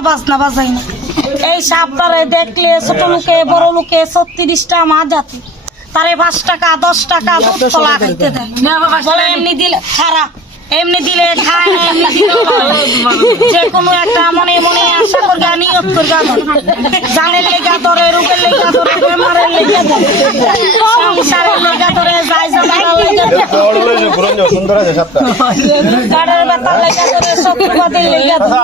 বাজনা বাজাই না এই সাপটারে দেখলে ছোট লোকে বড় লোকে 36টা মা জাতি তারে 5 টাকা 10 টাকা দুধ কলা খাইতে দেয় বলে এমনি দিলে খারাপ এমনি দিলে খায় না এমনি দিলে যে কোনো একটা মনে মনে আশা করবে নিয়ত করবে জানের লেগা ধরে রোগের লেগা ধরে বেমারের লেগা ধরে সংসারের লেগা ধরে যাই জমার লেগা ধরে সুন্দর আছে সাতটা গাড়ের ব্যথা লেগা ধরে চক্রবাদের লেগা ধরে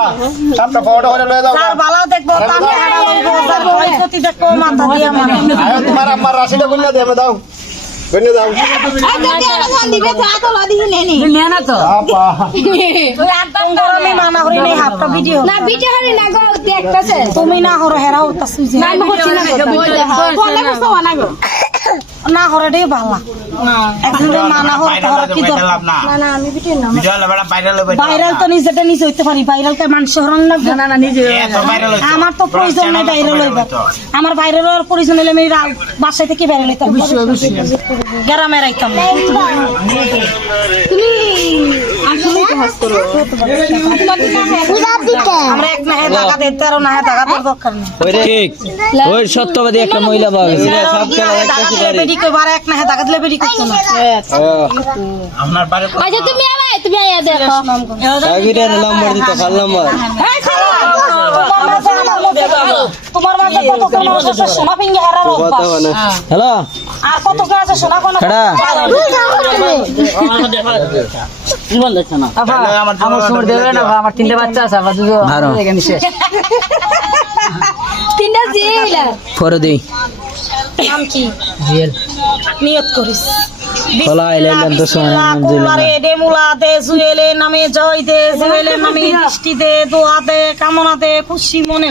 সাতটা বড় হলে লয়ে যাও তার ভালো দেখবো তাকে হারা হইবো তার ভয় ক্ষতি দেখবো মাথা দিয়ে মারে আয় তোমার আম্মার রাশিটা কইলা দে দাও কইলে দাও আপা তুই একদম গরমে মানা করি নাই হাফটা ভিডিও না ভিডিও হরি না গো দেখতাছে তুমি না হরো হেরা হতাছি যে না আমি হচ্ছি না বলে কষ্ট না গো না হরে ভালো একদিন মানা হর কি দরকার না না আমি ভিডিও না ভাইরাল তো নিজেটা নিজে হইতে পারি ভাইরাল কে মানুষ হরণ লাগবে না না নিজে আমার তো প্রয়োজন নাই ভাইরাল হইবার আমার ভাইরাল হওয়ার প্রয়োজন হলে আমি বাসায় থেকে ভাইরাল হইতাম গ্রামে রাইতাম না। তুমি আসলে কাজ করো আমরা এক না হে টাকা দিতে আর না হে টাকা দেওয়ার দরকার নেই ঠিক ওই সত্যবাদী একটা মহিলা পাওয়া গেছে সব খেলা দেখতেছি পারি বেডি কই বারে এক না হে টাকা দিলে বেডি করতো না আপনার বাড়ি আচ্ছা তুমি তুমি আয়া দেখো আগিটার নাম্বার দিতে পারলাম না তোমার মাঝে কত কোন আছে সোনা পিঙ্গে হারা কথা মানে হ্যালো আর কত কোন আছে সোনা কোন খাড়া জীবন দেখছে না আমার সময় দেবে না আমার 3টে বাচ্চা আছে আবার দুটো এখানে শেষ তিনটা জিলা ফরে দেই নাম কি জিএল নিয়ত করিস খোলা আইল্যান্ড তো সময় কুলারে দে মুলা দে জুয়েলে নামে জয় দে জুয়েলে নামে দৃষ্টি দে দোয়া দে কামনা দে খুশি মনে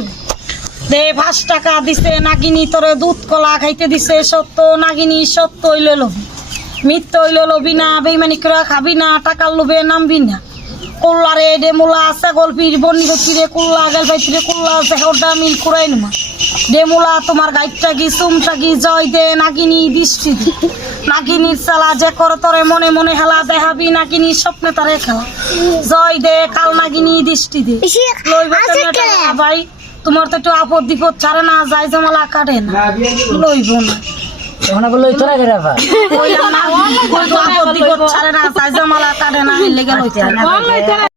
দে 5 টাকা দিছে নাগিনী তোরে দুধ কলা খাইতে দিছে সত্য নাগিনী সত্য হইল লোভী মিথ্য হইল লোভী না বেইমানি করে খাবি না টাকার লোভে নামবি না কুল্লারে দে মুলা ছাগল পীর বন্নি গতিরে কুল্লা গেল ভাইতিরে কুল্লা জেহরটা মিল কুড়াই নমা দে মুলা তোমার গাইডটা কি চুমটা কি জয় দে নাগিনী দৃষ্টি দে নাগিনীর চালা যে কর তরে মনে মনে হেলা দেখাবি নাগিনীর স্বপ্নে তারে খেলা জয় দে কাল নাগিনী দৃষ্টি দে লইব ভাই তোমার তো একটু আপদ বিপদ ছাড়ে না যাই জমালা কাটে না লইব না তখন বললো তোরা করে রাখা কইলাম না আপদ বিপদ ছাড়ে না যাই জমালা কাটে না লেগে লইতে